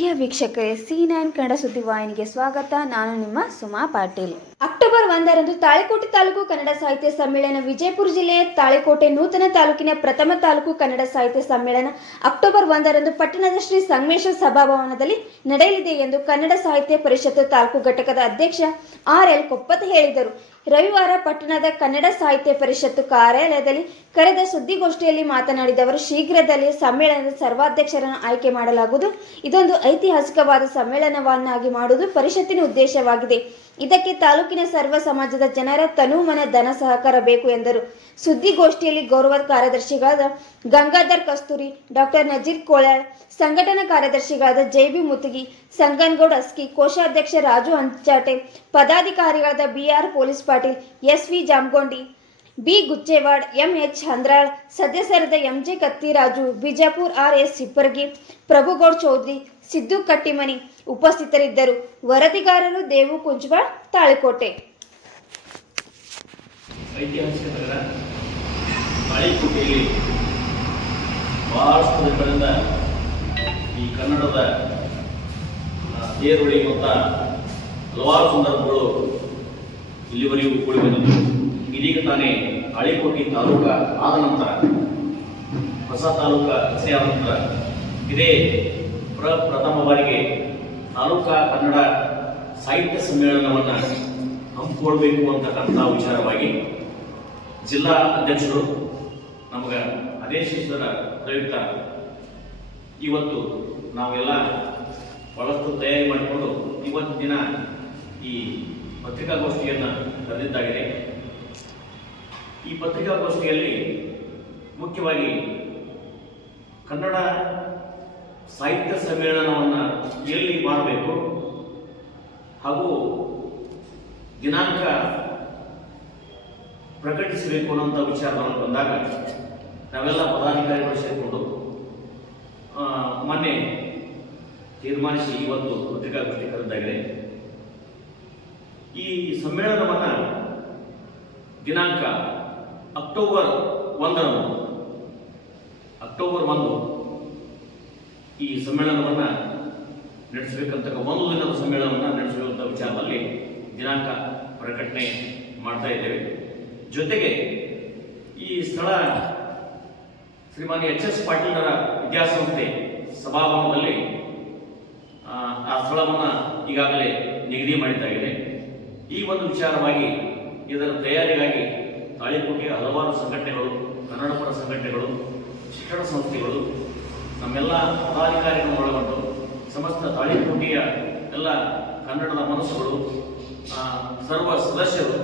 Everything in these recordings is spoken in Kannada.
ಪ್ರಿಯ ವೀಕ್ಷಕರೇ, C9 ಕನ್ನಡ ಸುದ್ದಿವಾಹಿನಿಗೆ ಸ್ವಾಗತ. ನಾನು ನಿಮ್ಮ ಸುಮಾ ಪಾಟೀಲ್. ಅಕ್ಟೋಬರ್ 1ರಂದು ತಾಳಿಕೋಟೆ ತಾಲೂಕು ಕನ್ನಡ ಸಾಹಿತ್ಯ ಸಮ್ಮೇಳನ, ವಿಜಯಪುರ ಜಿಲ್ಲೆಯ ತಾಳಿಕೋಟೆ ನೂತನ ತಾಲೂಕಿನ ಪ್ರಥಮ ತಾಲೂಕು ಕನ್ನಡ ಸಾಹಿತ್ಯ ಸಮ್ಮೇಳನ ಅಕ್ಟೋಬರ್ 1ರಂದು ಪಟ್ಟಣದ ಶ್ರೀ ಸಂಗಮೇಶ್ವರ ಸಭಾಭವನದಲ್ಲಿ ನಡೆಯಲಿದೆ ಎಂದು ಕನ್ನಡ ಸಾಹಿತ್ಯ ಪರಿಷತ್ತು ತಾಲೂಕು ಘಟಕದ ಅಧ್ಯಕ್ಷ RL ಕೊಪ್ಪತ್ ಹೇಳಿದರು. ರವಿವಾರ ಪಟ್ಟಣದ ಕನ್ನಡ ಸಾಹಿತ್ಯ ಪರಿಷತ್ತು ಕಾರ್ಯಾಲಯದಲ್ಲಿ ಕರೆದ ಸುದ್ದಿಗೋಷ್ಠಿಯಲ್ಲಿ ಮಾತನಾಡಿದ ಅವರು, ಶೀಘ್ರದಲ್ಲೇ ಸಮ್ಮೇಳನದ ಸರ್ವಾಧ್ಯಕ್ಷರನ್ನು ಆಯ್ಕೆ ಮಾಡಲಾಗುವುದು. ಇದೊಂದು ಐತಿಹಾಸಿಕವಾದ ಸಮ್ಮೇಳನವನ್ನಾಗಿ ಮಾಡುವುದು ಪರಿಷತ್ತಿನ ಉದ್ದೇಶವಾಗಿದೆ. ಇದಕ್ಕೆ ತಾಲೂಕಿನ ಸರ್ವ ಸಮಾಜದ ಜನರ ತನು ಮನ ಧನ ಸಹಕಾರ ಬೇಕು ಎಂದರು. ಸುದ್ದಿಗೋಷ್ಠಿಯಲ್ಲಿ ಗೌರವ ಕಾರ್ಯದರ್ಶಿಗಳಾದ ಗಂಗಾಧರ್ ಕಸ್ತೂರಿ, ಡಾಕ್ಟರ್ ನಜೀರ್ ಕೋಳ್ಯಾಳ್, ಸಂಘಟನಾ ಕಾರ್ಯದರ್ಶಿಗಳಾದ JB ಮುತಗಿ, ಸಂಗನಗೌಡ ಅಸ್ಕಿ, ಕೋಶಾಧ್ಯಕ್ಷ ರಾಜು ಹಂಚಾಟೆ, ಪದಾಧಿಕಾರಿಗಳಾದ BR police Patil, SV Jamagondi, B Guchchewad, MH Handral, ಸದಸ್ಯರಾದ MJ ಕತ್ತಿರಾಜು, ಬಿಜಾಪುರ್, RS ಹಿಪ್ಪರಗಿ, ಪ್ರಭುಗೌಡ್ ಚೌಧರಿ, ಸಿದ್ದು ಕಟ್ಟಿಮನಿ ಉಪಸ್ಥಿತರಿದ್ದರು. ವರದಿಗಾರರು ದೇವು ಕುಂಚವಾಡ್, ತಾಳಿಕೋಟೆ. ಐತಿಹಾಸಿಕ ನಗರ ತಾಳಿಕೋಟೆಯಲ್ಲಿ ಬಹಳಷ್ಟು ದಿನಗಳಿಂದ ಈ ಕನ್ನಡದ ತೇರುಳಿಯುವಂಥ ಹಲವಾರು ಸಂದರ್ಭಗಳು ಇಲ್ಲಿವರೆಗೂ ಕೂಡಿ ಬಂದಿದ್ದು. ಇದೀಗ ತಾನೇ ತಾಳಿಕೋಟೆ ತಾಲೂಕ ಆದ ನಂತರ, ಹೊಸ ತಾಲೂಕ ರಚನೆಯಾದ ನಂತರ ಇದೇ ಪ್ರಥಮ ಬಾರಿಗೆ ತಾಲೂಕಾ ಕನ್ನಡ ಸಾಹಿತ್ಯ ಸಮ್ಮೇಳನವನ್ನು ಹಮ್ಮಿಕೊಳ್ಬೇಕು ಅಂತಕ್ಕಂಥ ವಿಚಾರವಾಗಿ ಜಿಲ್ಲಾ ಅಧ್ಯಕ್ಷರು ನಮಗೆ ಆದೇಶಿಸಿದ ಪ್ರಯುಕ್ತ ಇವತ್ತು ನಾವೆಲ್ಲ ಬಹಳಷ್ಟು ತಯಾರಿ ಮಾಡಿಕೊಂಡು ಇವತ್ತು ದಿನ ಈ ಪತ್ರಿಕಾಗೋಷ್ಠಿಯನ್ನು ಕರೆದಿದ್ದಾಗಿದೆ. ಈ ಪತ್ರಿಕಾಗೋಷ್ಠಿಯಲ್ಲಿ ಮುಖ್ಯವಾಗಿ ಕನ್ನಡ ಸಾಹಿತ್ಯ ಸಮ್ಮೇಳನವನ್ನು ಎಲ್ಲಿ ಮಾಡಬೇಕು ಹಾಗೂ ದಿನಾಂಕ ಪ್ರಕಟಿಸಬೇಕು ಅನ್ನೋಂಥ ವಿಚಾರವನ್ನು ಬಂದಾಗ ನಾವೆಲ್ಲ ಪದಾಧಿಕಾರಿಗಳು ಸೇರಿಕೊಂಡು ಮೊನ್ನೆ ತೀರ್ಮಾನಿಸಿ ಇವತ್ತು ಪತ್ರಿಕಾಗೋಷ್ಠಿ ಕರೆದಾಗಿದೆ. ಈ ಸಮ್ಮೇಳನವನ್ನು ದಿನಾಂಕ ಅಕ್ಟೋಬರ್ 1 ಈ ಸಮ್ಮೇಳನವನ್ನು ನಡೆಸಬೇಕಂತ, ಒಂದು ದಿನದ ಸಮ್ಮೇಳನವನ್ನು ನಡೆಸುವಂಥ ವಿಚಾರದಲ್ಲಿ ದಿನಾಂಕ ಪ್ರಕಟಣೆ ಮಾಡ್ತಾ ಇದ್ದೇವೆ. ಜೊತೆಗೆ ಈ ಸ್ಥಳ ಶ್ರೀಮಾನ್ಯ HS ಪಾಟೀಲರ ವಿದ್ಯಾಸಂಸ್ಥೆ ಸಭಾಭವನದಲ್ಲಿ ಆ ಸ್ಥಳವನ್ನು ಈಗಾಗಲೇ ನಿಗದಿ ಮಾಡಿದ್ದಾಗಿದೆ. ಈ ಒಂದು ವಿಚಾರವಾಗಿ ಇದರ ತಯಾರಿಗಾಗಿ ತಾಳಿಕೋಟೆಯ ಹಲವಾರು ಸಂಘಟನೆಗಳು, ಕನ್ನಡಪರ ಸಂಘಟನೆಗಳು, ಶಿಕ್ಷಣ ಸಂಸ್ಥೆಗಳು, ನಮ್ಮೆಲ್ಲ ಪದಾಧಿಕಾರಿಗಳನ್ನು ಒಳಗೊಂಡು ಸಮಸ್ತ ತಾಳಿಕೋಟೆಯ ಎಲ್ಲ ಕನ್ನಡದ ಮನಸ್ಸುಗಳು, ಸರ್ವ ಸದಸ್ಯರು,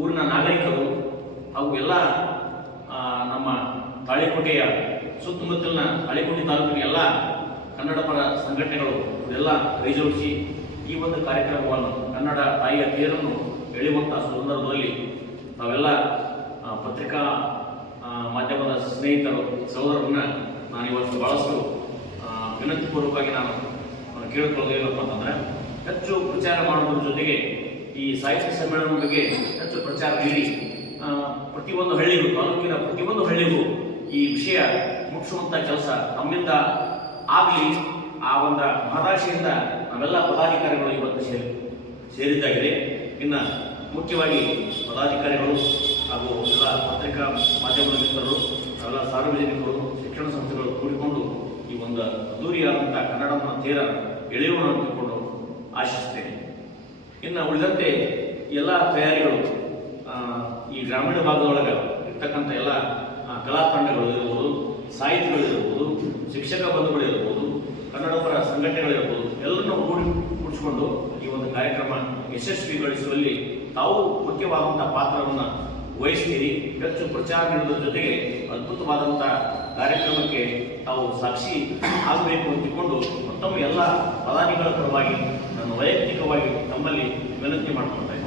ಊರಿನ ನಾಗರಿಕರು ಹಾಗೂ ಎಲ್ಲ ನಮ್ಮ ತಾಳಿಕೋಟೆಯ ಸುತ್ತಮುತ್ತಲಿನ ತಾಳಿಕೋಟೆ ತಾಲೂಕಿನ ಎಲ್ಲ ಕನ್ನಡಪರ ಸಂಘಟನೆಗಳು ಇದೆಲ್ಲ ಕೈಜೋಡಿಸಿ ಈ ಒಂದು ಕಾರ್ಯಕ್ರಮವನ್ನು, ಕನ್ನಡ ತಾಯಿಯ ತೇರನ್ನು ಎಳೆಯುವಂಥ ಸಂದರ್ಭದಲ್ಲಿ ನಾವೆಲ್ಲ ಪತ್ರಿಕಾ ಮಾಧ್ಯಮದ ಸ್ನೇಹಿತರು, ಸಹೋದರರನ್ನ ನಾನು ಇವತ್ತು ಭಾಳಷ್ಟು ವಿನಂತಿಪೂರ್ವಕವಾಗಿ ನಾನು ಕೇಳಿಕೊಳ್ಳೋದೇನಪ್ಪ ಅಂತಂದರೆ, ಹೆಚ್ಚು ಪ್ರಚಾರ ಮಾಡೋದ್ರ ಜೊತೆಗೆ ಈ ಸಾಹಿತ್ಯ ಸಮ್ಮೇಳನದ ಬಗ್ಗೆ ಹೆಚ್ಚು ಪ್ರಚಾರ ನೀಡಿ ಪ್ರತಿಯೊಂದು ಹಳ್ಳಿಗೂ, ತಾಲೂಕಿನ ಪ್ರತಿಯೊಂದು ಹಳ್ಳಿಗೂ ಈ ವಿಷಯ ಮುಟ್ಟಿಸುವಂಥ ಕೆಲಸ ನಮ್ಮಿಂದ ಆಗಲಿ. ಆ ಒಂದು ಮಹದಾಶೆಯಿಂದ ನಾವೆಲ್ಲ ಪದಾಧಿಕಾರಿಗಳು ಇವತ್ತು ಸೇರಿದ್ದಾಗಿದೆ. ಇನ್ನು ಮುಖ್ಯವಾಗಿ ಪದಾಧಿಕಾರಿಗಳು ಹಾಗೂ ಎಲ್ಲ ಪತ್ರಿಕಾ ಮಾಧ್ಯಮದ ಮಿತ್ರರು, ಎಲ್ಲ ಸಾರ್ವಜನಿಕರು, ಶಿಕ್ಷಣ ಸಂಸ್ಥೆಗಳು ಕೂಡಿಕೊಂಡು ಈ ಒಂದು ಅದ್ದೂರಿಯಾದಂಥ ಕನ್ನಡವನ್ನು ತೀರ ಎಳೆಯೋಣ ಅಂದುಕೊಂಡು ಆಶಿಸ್ತೇನೆ. ಇನ್ನು ಉಳಿದಂತೆ ಎಲ್ಲ ತಯಾರಿಗಳು ಈ ಗ್ರಾಮೀಣ ಭಾಗದೊಳಗೆ ಇರ್ತಕ್ಕಂಥ ಎಲ್ಲ ಕಲಾ ತಂಡಗಳು ಇರ್ಬೋದು, ಸಾಹಿತಿಗಳಿರ್ಬೋದು, ಶಿಕ್ಷಕ ಬಂಧುಗಳಿರ್ಬೋದು, ಕನ್ನಡಪರ ಸಂಘಟನೆಗಳಿರ್ಬೋದು, ಎಲ್ಲರನ್ನೂ ಕೂಡಿಸಿಕೊಂಡು ಈ ಒಂದು ಕಾರ್ಯಕ್ರಮ ಯಶಸ್ವಿಗೊಳಿಸುವಲ್ಲಿ ತಾವು ಮುಖ್ಯವಾದಂಥ ಪಾತ್ರವನ್ನು ವಹಿಸ್ತೀರಿ. ಹೆಚ್ಚು ಪ್ರಚಾರ ನೀಡುವುದರ ಜೊತೆಗೆ ಅದ್ಭುತವಾದಂಥ ಕಾರ್ಯಕ್ರಮಕ್ಕೆ ತಾವು ಸಾಕ್ಷಿ ಆಗಬೇಕು ಅಂತಿಕೊಂಡು ಮತ್ತೊಮ್ಮೆ ಎಲ್ಲ ಪದಾಧಿಕಾರಿಗಳ ಪರವಾಗಿ ನಾನು ವೈಯಕ್ತಿಕವಾಗಿ ತಮ್ಮಲ್ಲಿ ವಿನಂತಿ ಮಾಡಿಕೊಳ್ತಾ ಇದ್ದೇನೆ.